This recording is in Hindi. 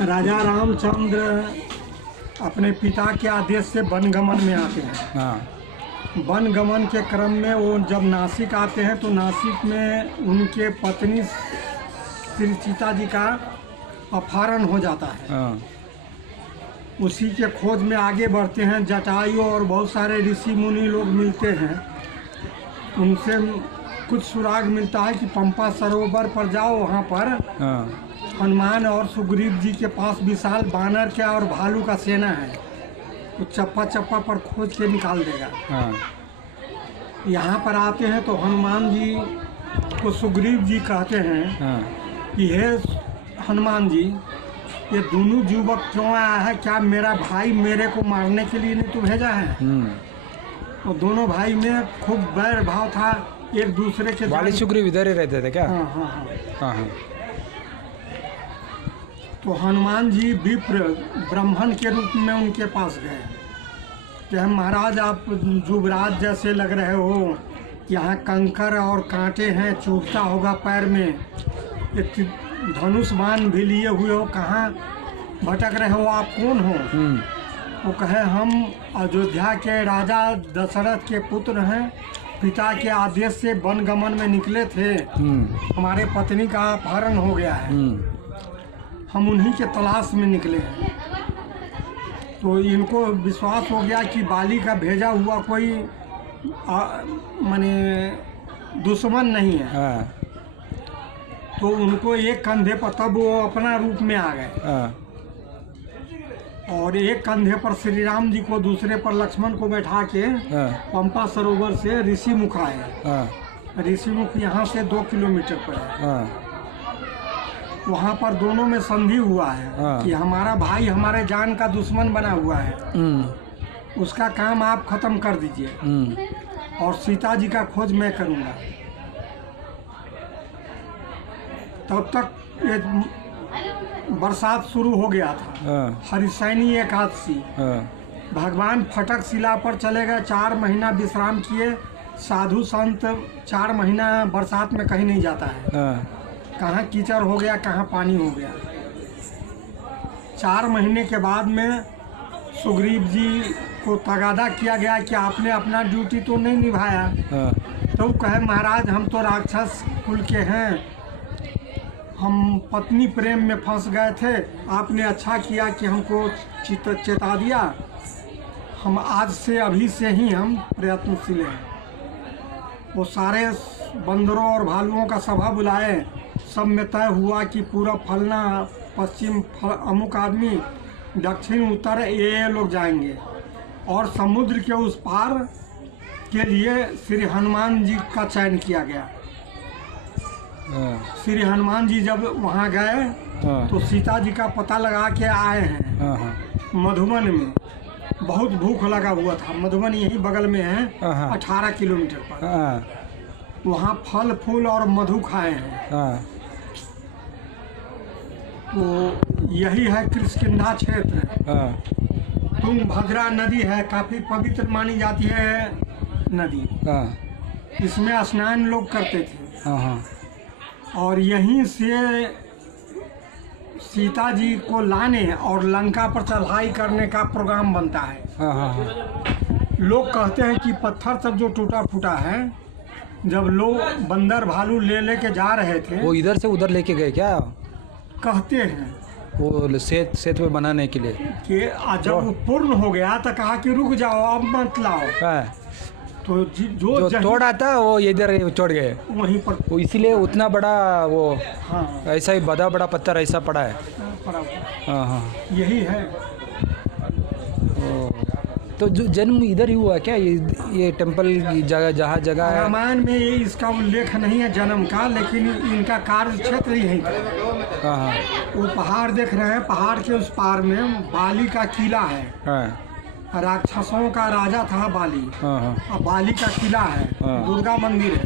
राजा रामचंद्र अपने पिता के आदेश से वनगमन में आते हैं। हाँ। वनगमन के क्रम में वो जब नासिक आते हैं तो नासिक में उनके पत्नी श्री सीता जी का अपहरण हो जाता है। हाँ। उसी के खोज में आगे बढ़ते हैं। जटायु और बहुत सारे ऋषि मुनि लोग मिलते हैं। उनसे कुछ सुराग मिलता है कि पंपा सरोवर पर जाओ, वहाँ पर हाँ। हनुमान और सुग्रीव जी के पास विशाल बानर के और भालू का सेना है, तो चप्पा चप्पा पर खोज के निकाल देगा। हाँ। यहाँ पर आते हैं तो हनुमान जी को सुग्रीव जी कहते हैं हाँ। कि हे हनुमान जी, ये दोनों युवक क्यों आया है? क्या मेरा भाई मेरे को मारने के लिए नहीं तो भेजा है? और दोनों भाई में खूब बैर भाव था एक दूसरे के। वाली सुग्रीव इधर ही रहते थे क्या? हाँ हाँ हाँ। हाँ हाँ। तो हनुमान जी विप्र ब्राह्मण के रूप में उनके पास गए कि हम महाराज, आप युवराज जैसे लग रहे हो, यहाँ कंकर और कांटे हैं, चुभता होगा पैर में, एक धनुष बाण भी लिए हुए हो, कहाँ भटक रहे हो, आप कौन हो? वो कहे हम अयोध्या के राजा दशरथ के पुत्र हैं, पिता के आदेश से वनगमन में निकले थे, हमारे पत्नी का अपहरण हो गया है, हम उन्हीं के तलाश में निकले हैं। तो इनको विश्वास हो गया कि बाली का भेजा हुआ कोई माने दुश्मन नहीं है। हाँ। तो उनको एक कंधे पर, तब वो अपना रूप में आ गए। हाँ। और एक कंधे पर श्री राम जी को, दूसरे पर लक्ष्मण को बैठा के पंपा सरोवर से ऋषिमुख आए। ऋषिमुख यहाँ से 2 किलोमीटर पर है। वहाँ पर दोनों में संधि हुआ है कि हमारा भाई हमारे जान का दुश्मन बना हुआ है, उसका काम आप खत्म कर दीजिए और सीता जी का खोज मैं करूँगा। तब तक ये बरसात शुरू हो गया था। हरिशयनी एकादशी। भगवान फटक शिला पर चले गए, 4 महीना विश्राम किए। साधु संत 4 महीना बरसात में कहीं नहीं जाता है, कहाँ कीचड़ हो गया, कहाँ पानी हो गया। 4 महीने के बाद में सुग्रीव जी को तगादा किया गया कि आपने अपना ड्यूटी तो नहीं निभाया। तो वो कहे महाराज, हम तो राक्षस कुल के हैं, हम पत्नी प्रेम में फंस गए थे, आपने अच्छा किया कि हमको चेता दिया। हम आज से अभी से ही हम प्रयत्नशील हैं। वो सारे बंदरों और भालुओं का सभा बुलाए। सब में तय हुआ कि पूरा फलना, पश्चिम अमुक आदमी, दक्षिण उत्तर ये लोग जाएंगे। और समुद्र के उस पार के लिए श्री हनुमान जी का चयन किया गया। श्री हनुमान जी जब वहाँ गए तो सीता जी का पता लगा के आए हैं। मधुबन में बहुत भूख लगा हुआ था। मधुबन यही बगल में है, 18 किलोमीटर पर। वहाँ फल फूल और मधु खाए हैं। तो यही है किष्किंधा क्षेत्र। तुंगभद्रा नदी है, काफ़ी पवित्र मानी जाती है नदी। इसमें स्नान लोग करते थे। और यहीं से सीता जी को लाने और लंका पर चढ़ाई करने का प्रोग्राम बनता है। लोग कहते हैं कि पत्थर सब जो टूटा फूटा है, जब लोग बंदर भालू लेके जा रहे थे, वो इधर से उधर लेके गए क्या? कहते हैं वो सेतु बनाने के लिए कि जब वो पूर्ण हो गया तो कहा कि रुक जाओ, अब मत लाओ। तो जो तोड़ा था वो इधर छोड़ गए वहीं पर। वो इसीलिए उतना बड़ा वो। हाँ। ऐसा ही बड़ा पत्थर ऐसा पड़ा है। हाँ। यही है। तो जो जन्म इधर ही हुआ क्या? ये टेम्पल की जगह, जहाँ जगह है। रामायण में ये इसका उल्लेख नहीं है जन्म का, लेकिन इनका कार्य क्षेत्र यही था। वो पहाड़ देख रहे हैं, पहाड़ के उस पार में बाली का किला है। राक्षसों का राजा था बाली। बाली का किला है, दुर्गा मंदिर है।